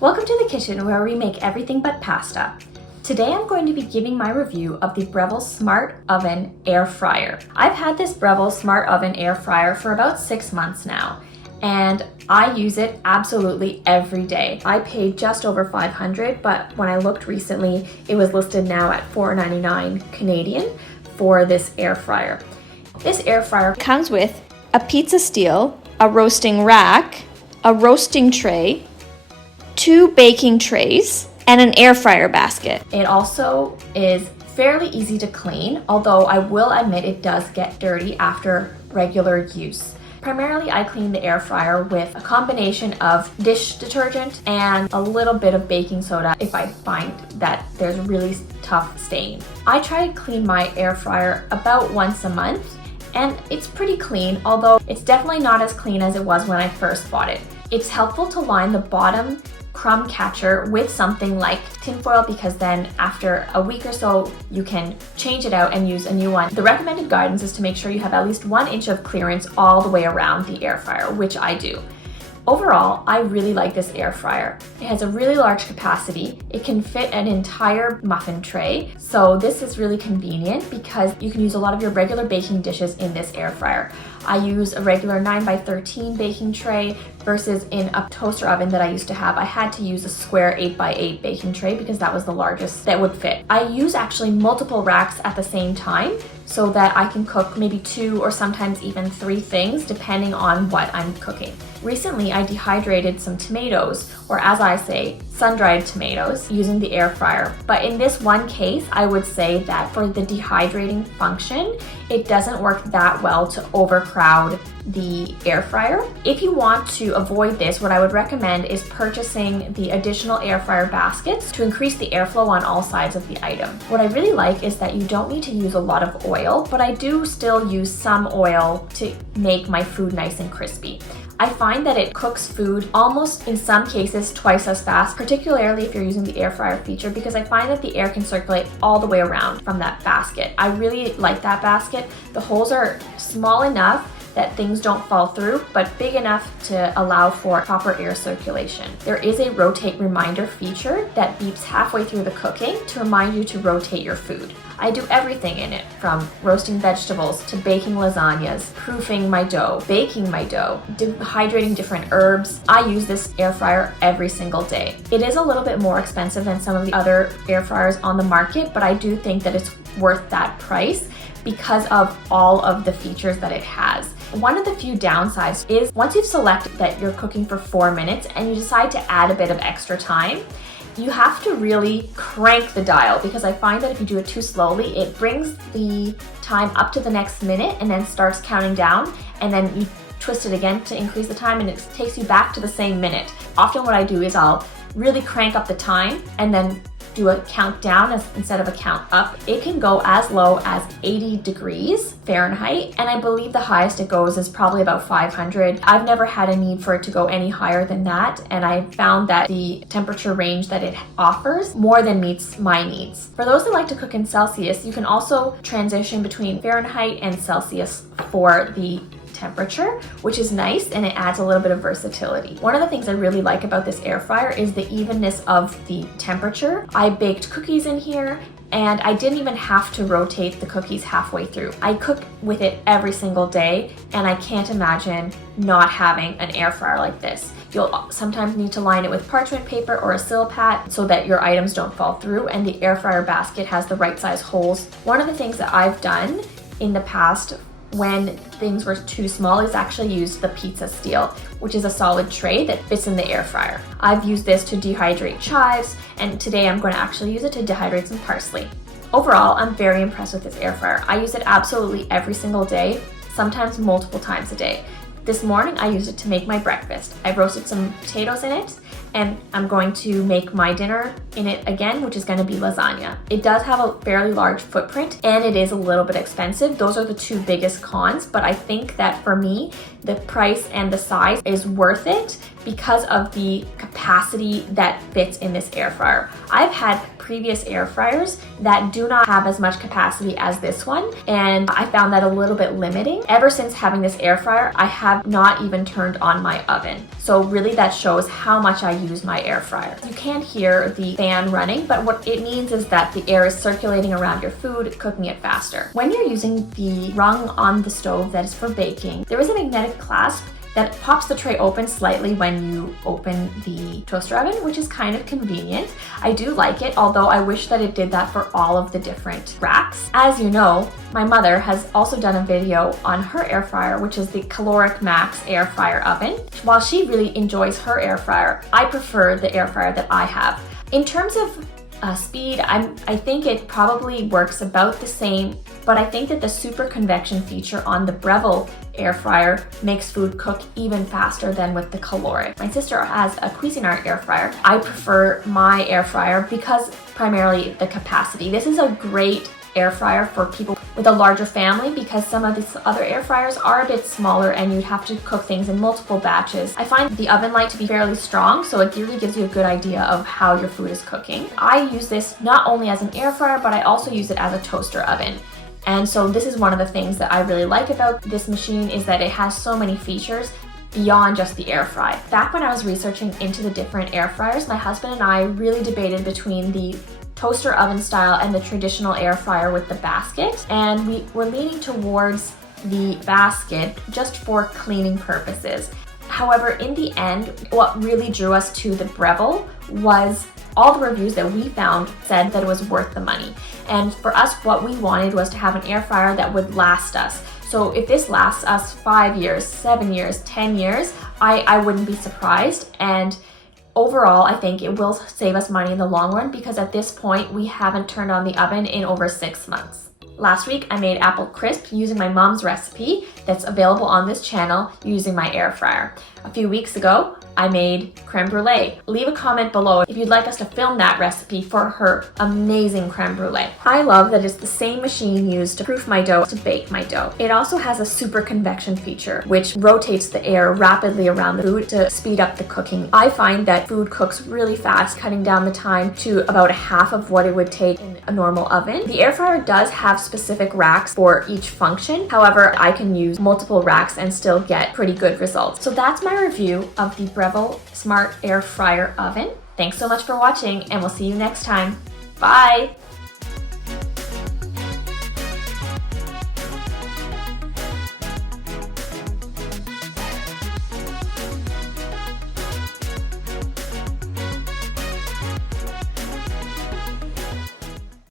Welcome to the kitchen where we make everything but pasta. Today I'm going to be giving my review of the Breville Smart Oven Air Fryer. I've had this Breville Smart Oven Air Fryer for about 6 months now, and I use it absolutely every day. I paid just over $500, but when I looked recently, it was listed now at $4.99 Canadian for this air fryer. This air fryer comes with a pizza steel, a roasting rack, a roasting tray, 2 baking trays, and an air fryer basket. It also is fairly easy to clean, although I will admit it does get dirty after regular use. Primarily, I clean the air fryer with a combination of dish detergent and a little bit of baking soda if I find that there's a really tough stain. I try to clean my air fryer about once a month, and it's pretty clean, although it's definitely not as clean as it was when I first bought it. It's helpful to line the bottom crumb catcher with something like tinfoil, because then after a week or so you can change it out and use a new one. The recommended guidance is to make sure you have at least 1 inch of clearance all the way around the air fryer, which I do. Overall, I really like this air fryer. It has a really large capacity. It can fit an entire muffin tray, so this is really convenient because you can use a lot of your regular baking dishes in this air fryer. I use a regular 9x13 baking tray versus in a toaster oven that I used to have, I had to use a square 8x8 baking tray because that was the largest that would fit. I use actually multiple racks at the same time so that I can cook maybe 2 or sometimes even 3 things depending on what I'm cooking. Recently, I dehydrated some tomatoes, or as I say, sun-dried tomatoes, using the air fryer. But in this one case, I would say that for the dehydrating function, it doesn't work that well to overcrowd the air fryer. If you want to avoid this, what I would recommend is purchasing the additional air fryer baskets to increase the airflow on all sides of the item. What I really like is that you don't need to use a lot of oil, but I do still use some oil to make my food nice and crispy. I find that it cooks food almost in some cases twice as fast, particularly if you're using the air fryer feature, because I find that the air can circulate all the way around from that basket. I really like that basket. The holes are small enough that things don't fall through, but big enough to allow for proper air circulation. There is a rotate reminder feature that beeps halfway through the cooking to remind you to rotate your food. I do everything in it, from roasting vegetables to baking lasagnas, proofing my dough, baking my dough, dehydrating different herbs. I use this air fryer every single day. It is a little bit more expensive than some of the other air fryers on the market, but I do think that it's worth that price because of all of the features that it has. One of the few downsides is once you've selected that you're cooking for 4 minutes and you decide to add a bit of extra time, you have to really crank the dial, because I find that if you do it too slowly, it brings the time up to the next minute and then starts counting down, and then you twist it again to increase the time and it takes you back to the same minute. Often what I do is I'll really crank up the time and then do a count down instead of a count up. It can go as low as 80 degrees Fahrenheit, and I believe the highest it goes is probably about 500. I've never had a need for it to go any higher than that, and I found that the temperature range that it offers more than meets my needs. For those that like to cook in Celsius, you can also transition between Fahrenheit and Celsius for the temperature, which is nice, and it adds a little bit of versatility. One of the things I really like about this air fryer is the evenness of the temperature. I baked cookies in here, and I didn't even have to rotate the cookies halfway through. I cook with it every single day, and I can't imagine not having an air fryer like this. You'll sometimes need to line it with parchment paper or a Silpat so that your items don't fall through, and the air fryer basket has the right size holes. One of the things that I've done in the past when things were too small is actually used the pizza steel, which is a solid tray that fits in the air fryer. I've used this to dehydrate chives, and today I'm going to actually use it to dehydrate some parsley. Overall, I'm very impressed with this air fryer. I use it absolutely every single day, sometimes multiple times a day. This morning I used it to make my breakfast. I roasted some potatoes in it, and I'm going to make my dinner in it again, which is going to be lasagna. It does have a fairly large footprint, and it is a little bit expensive. Those are the 2 biggest cons, but I think that for me, the price and the size is worth it because of the capacity that fits in this air fryer. I've had previous air fryers that do not have as much capacity as this one, and I found that a little bit limiting. Ever since having this air fryer, I have not even turned on my oven. So really that shows how much I use my air fryer. You can't hear the fan running, but what it means is that the air is circulating around your food, cooking it faster. When you're using the rung on the stove that is for baking, there is a magnetic clasp that pops the tray open slightly when you open the toaster oven, which is kind of convenient. I do like it, although I wish that it did that for all of the different racks. As you know, my mother has also done a video on her air fryer, which is the Caloric Max air fryer oven. While she really enjoys her air fryer, I prefer the air fryer that I have. In terms of speed, I think it probably works about the same, but I think that the super convection feature on the Breville air fryer makes food cook even faster than with the Caloric. My sister has a Cuisinart air fryer. I prefer my air fryer because primarily the capacity. This is a great air fryer for people with a larger family because some of these other air fryers are a bit smaller and you'd have to cook things in multiple batches. I find the oven light to be fairly strong, so it really gives you a good idea of how your food is cooking. I use this not only as an air fryer, but I also use it as a toaster oven. And so this is one of the things that I really like about this machine, is that it has so many features beyond just the air fry. Back when I was researching into the different air fryers, my husband and I really debated between the toaster oven style and the traditional air fryer with the basket, and we were leaning towards the basket just for cleaning purposes. However, in the end, what really drew us to the Breville was all the reviews that we found said that it was worth the money. And for us, what we wanted was to have an air fryer that would last us. So if this lasts us 5 years, 7 years, 10 years, I wouldn't be surprised. And overall, I think it will save us money in the long run because at this point, we haven't turned on the oven in over 6 months. Last week, I made apple crisp using my mom's recipe that's available on this channel using my air fryer. A few weeks ago, I made creme brulee. Leave a comment below if you'd like us to film that recipe for her amazing creme brulee. I love that it's the same machine used to proof my dough to bake my dough. It also has a super convection feature, which rotates the air rapidly around the food to speed up the cooking. I find that food cooks really fast, cutting down the time to about a half of what it would take in a normal oven. The air fryer does have specific racks for each function. However, I can use multiple racks and still get pretty good results. So that's my review of the Breville Smart Air Fryer Oven. Thanks so much for watching, and we'll see you next time. Bye!